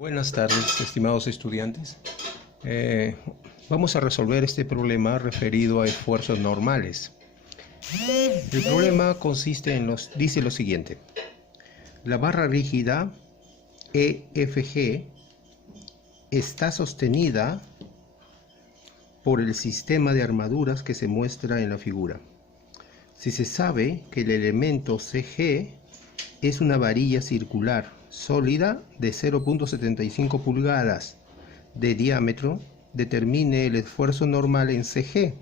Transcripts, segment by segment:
Buenas tardes, estimados estudiantes. Vamos a resolver este problema referido a esfuerzos normales. El problema consiste dice lo siguiente. La barra rígida EFG está sostenida por el sistema de armaduras que se muestra en la figura. Si se sabe que el elemento CG es una varilla circular sólida de 0.75 pulgadas de diámetro, determine el esfuerzo normal en CG.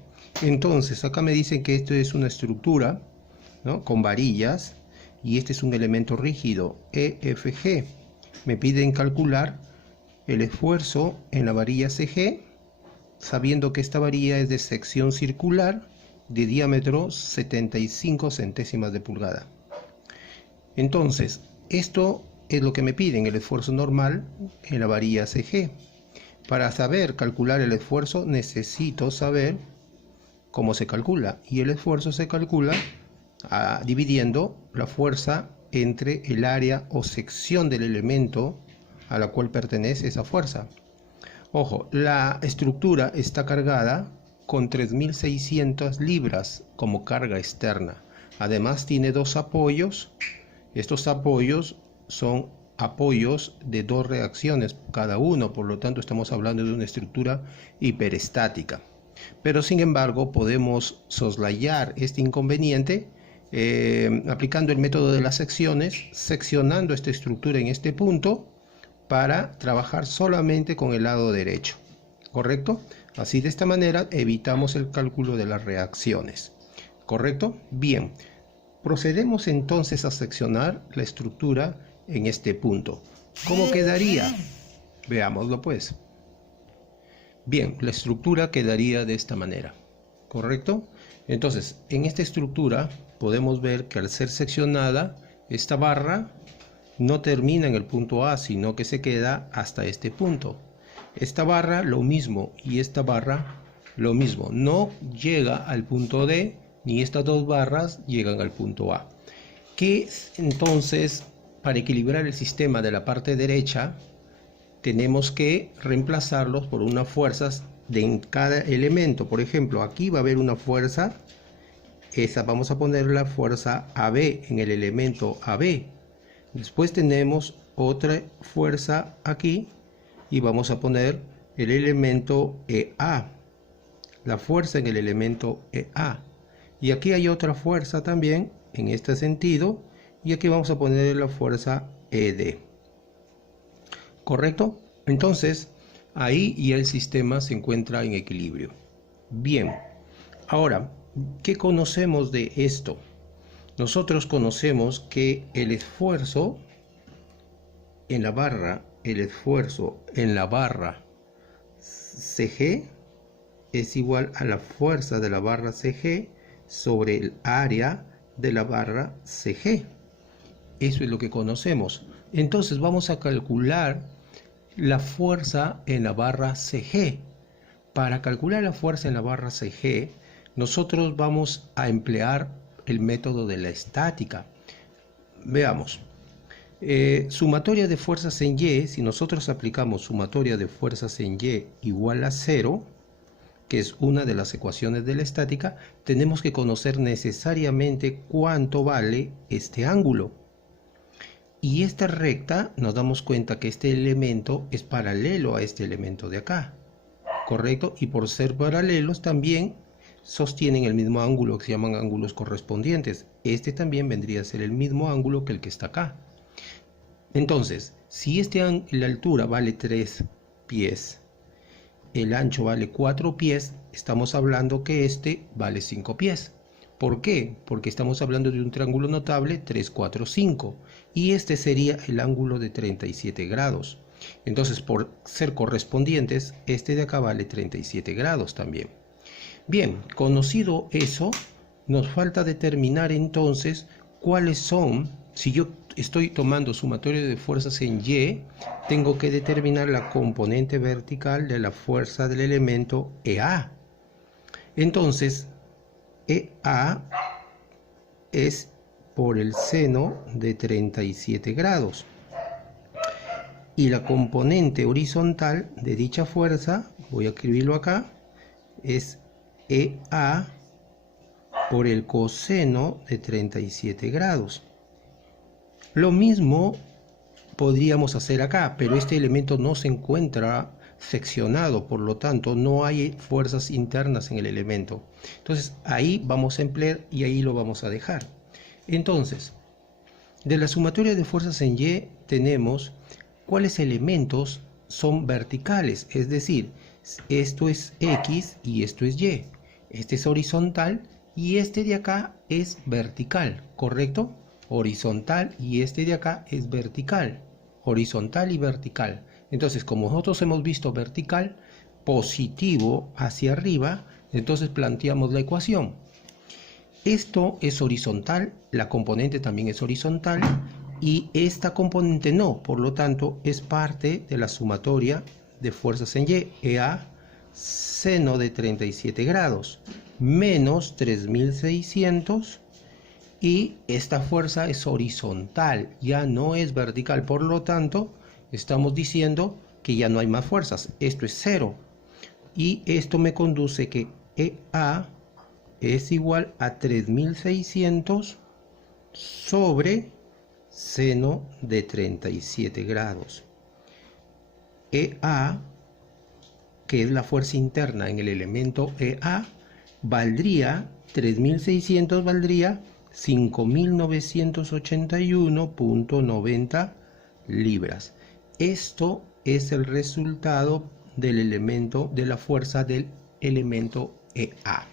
Entonces acá me dicen que esto es una estructura, ¿no?, con varillas, y este es un elemento rígido EFG. Me piden calcular el esfuerzo en la varilla CG, sabiendo que esta varilla es de sección circular de diámetro 75 centésimas de pulgada. Entonces, esto es lo que me piden, el esfuerzo normal en la varilla CG. Para saber calcular el esfuerzo necesito saber cómo se calcula, y el esfuerzo se calcula dividiendo la fuerza entre el área o sección del elemento a la cual pertenece esa fuerza. Ojo, la estructura está cargada con 3.600 libras como carga externa. Además tiene dos apoyos. Estos apoyos son apoyos de dos reacciones cada uno, por lo tanto estamos hablando de una estructura hiperestática. Pero sin embargo podemos soslayar este inconveniente aplicando el método de las secciones, seccionando esta estructura en este punto para trabajar solamente con el lado derecho, ¿correcto? Así, de esta manera evitamos el cálculo de las reacciones, ¿correcto? Bien, procedemos entonces a seccionar la estructura en este punto. ¿Cómo quedaría? Veámoslo pues. Bien, la estructura quedaría de esta manera, ¿correcto? Entonces, en esta estructura podemos ver que al ser seccionada, esta barra no termina en el punto A, sino que se queda hasta este punto. Esta barra lo mismo, y esta barra lo mismo. No llega al punto D, ni estas dos barras llegan al punto A. ¿Qué entonces? Para equilibrar el sistema de la parte derecha, tenemos que reemplazarlos por unas fuerzas en cada elemento. Por ejemplo, aquí va a haber una fuerza, esa vamos a poner la fuerza AB en el elemento AB. Después tenemos otra fuerza aquí y vamos a poner el elemento EA, la fuerza en el elemento EA. Y aquí hay otra fuerza también en este sentido, y aquí vamos a poner la fuerza ED, ¿correcto? Entonces ahí ya el sistema se encuentra en equilibrio. Bien, ahora, ¿qué conocemos de esto? Nosotros conocemos que el esfuerzo en la barra CG es igual a la fuerza de la barra CG sobre el área de la barra CG. Eso es lo que conocemos. Entonces vamos a calcular la fuerza en la barra CG. Para calcular la fuerza en la barra CG, nosotros vamos a emplear el método de la estática. Veamos. Sumatoria de fuerzas en Y, si nosotros aplicamos sumatoria de fuerzas en Y igual a 0, que es una de las ecuaciones de la estática, tenemos que conocer necesariamente cuánto vale este ángulo. Y esta recta, nos damos cuenta que este elemento es paralelo a este elemento de acá, ¿correcto? Y por ser paralelos también sostienen el mismo ángulo, que se llaman ángulos correspondientes. Este también vendría a ser el mismo ángulo que el que está acá. Entonces, si la altura vale 3 pies, el ancho vale 4 pies, estamos hablando que este vale 5 pies. ¿Por qué? Porque estamos hablando de un triángulo notable 3, 4, 5, y este sería el ángulo de 37 grados. Entonces, por ser correspondientes, este de acá vale 37 grados también. Bien, conocido eso, nos falta determinar entonces cuáles son. Si yo estoy tomando sumatoria de fuerzas en Y, tengo que determinar la componente vertical de la fuerza del elemento EA. Entonces, EA es por el seno de 37 grados. Y la componente horizontal de dicha fuerza, voy a escribirlo acá, es EA por el coseno de 37 grados. Lo mismo podríamos hacer acá, pero este elemento no se encuentra seccionado, por lo tanto no hay fuerzas internas en el elemento. Entonces ahí vamos a emplear y ahí lo vamos a dejar. Entonces, de la sumatoria de fuerzas en Y tenemos cuáles elementos son verticales, es decir, esto es X y esto es Y. Este es horizontal y este de acá es vertical, ¿correcto? Horizontal y este de acá es vertical, horizontal y vertical. Entonces, como nosotros hemos visto vertical, positivo hacia arriba, entonces planteamos la ecuación. Esto es horizontal, la componente también es horizontal y esta componente no, por lo tanto es parte de la sumatoria de fuerzas en Y, EA seno de 37 grados menos 3600 y esta fuerza es horizontal, ya no es vertical, por lo tanto estamos diciendo que ya no hay más fuerzas, esto es 0 y esto me conduce que EA es igual a 3600 sobre seno de 37 grados. EA, que es la fuerza interna en el elemento EA, valdría 3600 valdría 5981.90 libras. Esto es el resultado del elemento de la fuerza del elemento EA,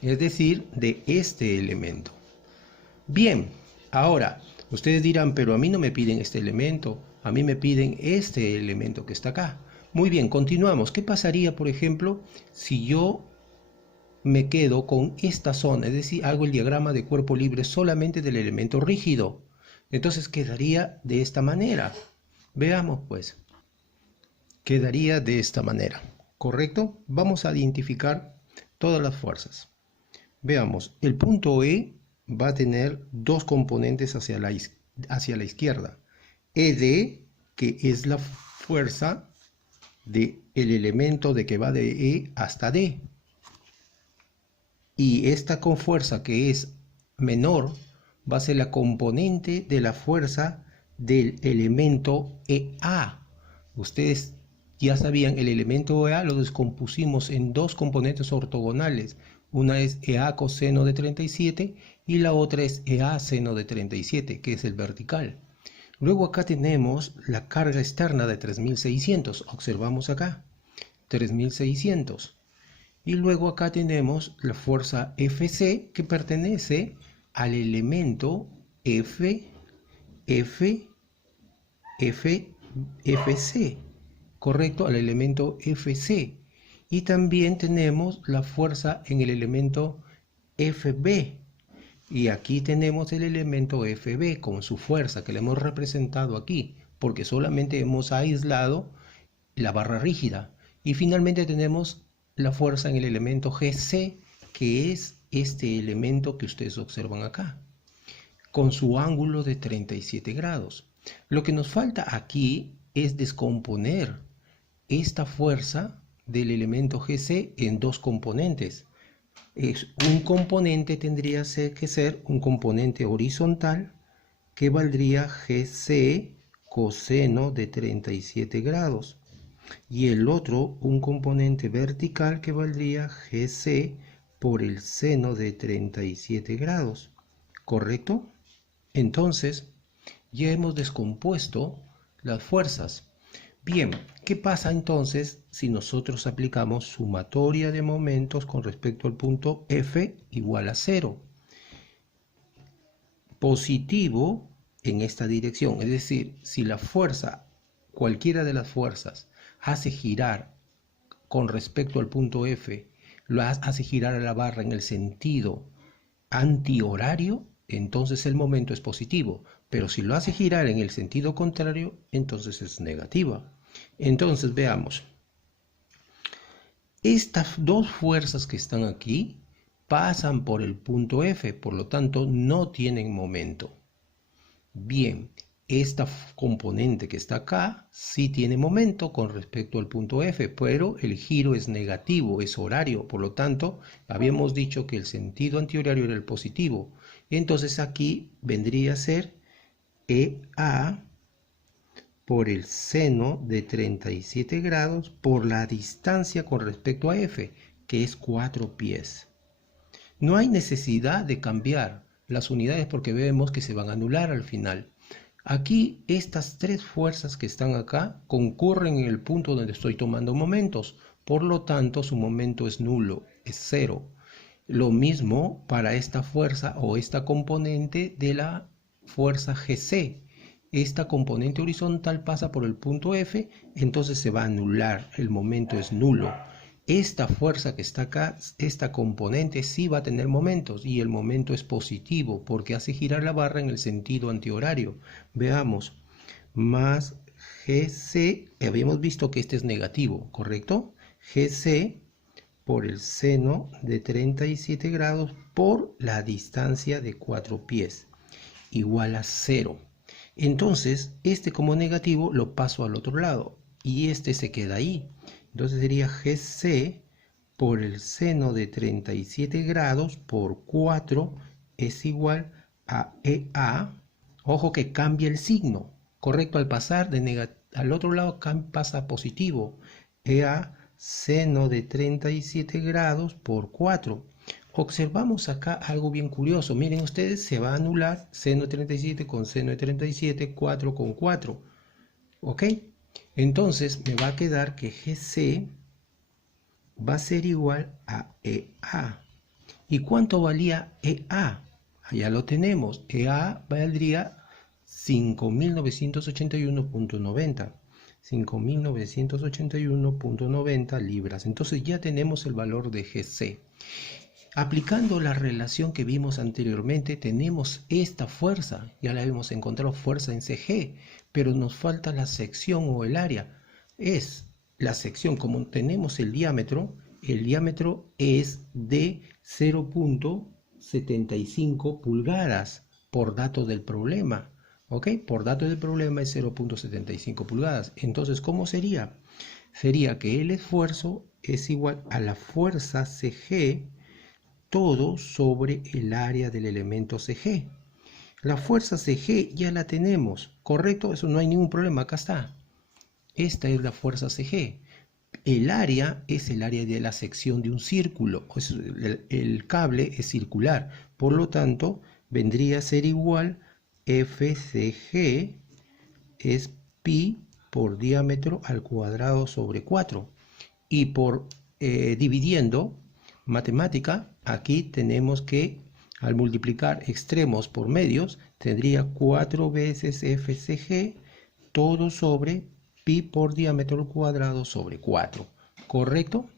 es decir, de este elemento. Bien, ahora ustedes dirán, pero a mí no me piden este elemento, a mí me piden este elemento que está acá. Muy bien, continuamos. ¿Qué pasaría, por ejemplo, si yo me quedo con esta zona? Es decir, hago el diagrama de cuerpo libre solamente del elemento rígido. Entonces quedaría de esta manera. Veamos pues. Quedaría de esta manera, ¿correcto? Vamos a identificar todas las fuerzas. Veamos, el punto E va a tener dos componentes hacia la izquierda. ED, que es la fuerza del elemento de que va de E hasta D. Y esta con fuerza que es menor va a ser la componente de la fuerza del elemento EA. Ustedes ya sabían, el elemento EA lo descompusimos en dos componentes ortogonales. Una es EA coseno de 37 y la otra es EA seno de 37, que es el vertical. Luego acá tenemos la carga externa de 3600. Observamos acá, 3600. Y luego acá tenemos la fuerza FC que pertenece al elemento FC, correcto, al elemento FC. Y también tenemos la fuerza en el elemento FB. Y aquí tenemos el elemento FB con su fuerza que le hemos representado aquí, porque solamente hemos aislado la barra rígida. Y finalmente tenemos la fuerza en el elemento GC, que es este elemento que ustedes observan acá, con su ángulo de 37 grados. Lo que nos falta aquí es descomponer esta fuerza del elemento GC en dos componentes. Un componente tendría que ser un componente horizontal que valdría GC coseno de 37 grados y el otro un componente vertical que valdría GC por el seno de 37 grados, ¿correcto? Entonces ya hemos descompuesto las fuerzas. Bien, ¿qué pasa entonces si nosotros aplicamos sumatoria de momentos con respecto al punto F igual a 0? Positivo en esta dirección, es decir, si la fuerza, cualquiera de las fuerzas, hace girar con respecto al punto F, lo hace girar a la barra en el sentido antihorario, entonces el momento es positivo, pero si lo hace girar en el sentido contrario, entonces es negativa. Entonces veamos, estas dos fuerzas que están aquí pasan por el punto F, por lo tanto no tienen momento. Bien, esta componente que está acá sí tiene momento con respecto al punto F, pero el giro es negativo, es horario. Por lo tanto, habíamos dicho que el sentido antihorario era el positivo. Entonces aquí vendría a ser EA por el seno de 37 grados por la distancia con respecto a F, que es 4 pies. No hay necesidad de cambiar las unidades porque vemos que se van a anular al final. Aquí estas tres fuerzas que están acá concurren en el punto donde estoy tomando momentos. Por lo tanto, su momento es nulo, es cero. Lo mismo para esta fuerza o esta componente de la fuerza GC. Esta componente horizontal pasa por el punto F, entonces se va a anular, el momento es nulo. Esta fuerza que está acá, esta componente sí va a tener momentos y el momento es positivo porque hace girar la barra en el sentido antihorario. Veamos, más GC, habíamos visto que este es negativo, ¿correcto? GC por el seno de 37 grados por la distancia de 4 pies, igual a 0. Entonces, este como negativo lo paso al otro lado y este se queda ahí. Entonces sería GC por el seno de 37 grados por 4 es igual a EA. Ojo que cambia el signo, correcto, al pasar al otro lado pasa a positivo. EA seno de 37 grados por 4. Observamos acá algo bien curioso. Miren ustedes, se va a anular seno de 37 con seno de 37, 4 con 4. ¿Ok? Entonces me va a quedar que GC va a ser igual a EA. ¿Y cuánto valía EA? Ya lo tenemos. EA valdría 5.981.90. 5.981.90 libras. Entonces ya tenemos el valor de GC. Aplicando la relación que vimos anteriormente, tenemos esta fuerza, ya la hemos encontrado, fuerza en CG, pero nos falta la sección o el área. Es la sección, como tenemos el diámetro es de 0.75 pulgadas por dato del problema. ¿Ok? Por dato del problema es 0.75 pulgadas. Entonces, ¿cómo sería? Sería que el esfuerzo es igual a la fuerza CG todo sobre el área del elemento CG. La fuerza CG ya la tenemos, ¿correcto? Eso no hay ningún problema, acá está. Esta es la fuerza CG. El área es el área de la sección de un círculo. El cable es circular, por lo tanto, vendría a ser igual FCG es pi por diámetro al cuadrado sobre 4. Y por dividiendo matemática, aquí tenemos que al multiplicar extremos por medios, tendría 4 veces FCG todo sobre pi por diámetro al cuadrado sobre 4. ¿Correcto?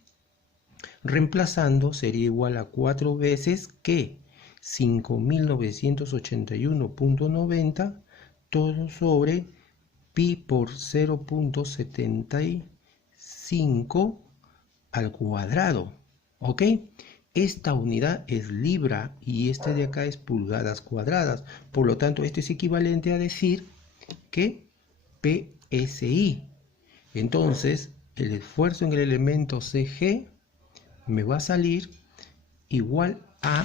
Reemplazando sería igual a 4 veces que 5.981.90 todo sobre pi por 0.75 al cuadrado. ¿Ok? Esta unidad es libra y este de acá es pulgadas cuadradas. Por lo tanto, esto es equivalente a decir que PSI. Entonces, el esfuerzo en el elemento CG me va a salir igual a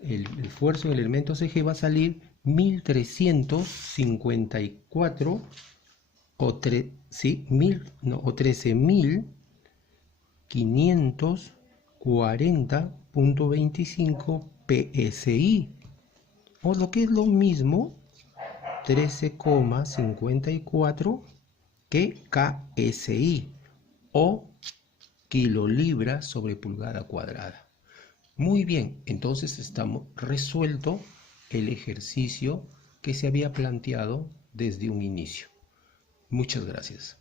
el esfuerzo en el elemento CG va a salir 1354 o 13.540.25 PSI, o lo que es lo mismo 13,54 que KSI o kilolibras sobre pulgada cuadrada. Muy bien, entonces estamos resuelto el ejercicio que se había planteado desde un inicio. Muchas gracias.